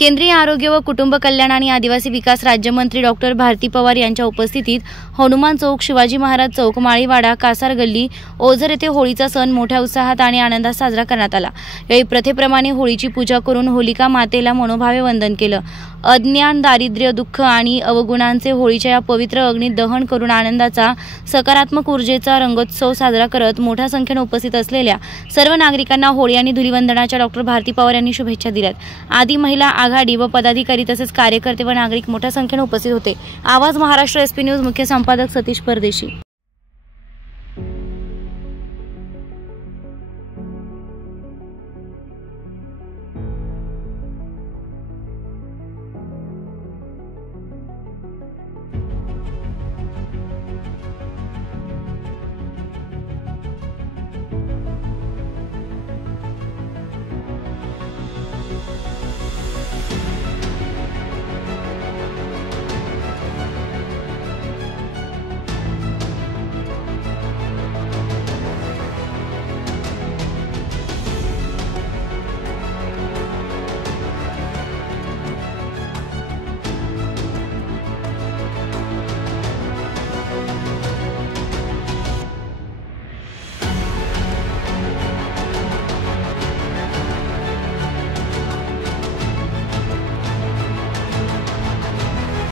केंद्रीय आरोग्य व कुटुंब कल्याण आणि आदिवासी विकास राज्यमंत्री डॉक्टर भारती पवार यांच्या उपस्थितीत हनुमान चौक, शिवाजी महाराज चौक, माळीवाडा, कासार गल्ली, ओझर येथे होळीचा सण मोठ्या उत्साहात आणि आनंदात साजरा करण्यात आला। यावेळी प्रथेप्रमाणे होळीची पूजा करून होलिका मातेला मनोभावे वंदन केलं। अज्ञान, दारिद्र्य, दुःख आणि अवगुणांचे होळीच्या या पवित्र अग्नीत दहन करून आनंदाचा, सकारात्मक ऊर्जेचा रंगोत्सव साजरा करत मोठ्या संख्येने उपस्थित असलेल्या सर्व नागरिकांना होळी आणि धुलीवंदनाच्या डॉक्टर भारती पवार यांनी शुभेच्छा दिल्यात। आदी महिला आघाडी व पदाधिकारी तसेच कार्यकर्ते व नागरिक मोठ्या संख्येने उपस्थित होते। आवाज महाराष्ट्र SP न्यूज मुख्य संपादक सतीश परदेशी।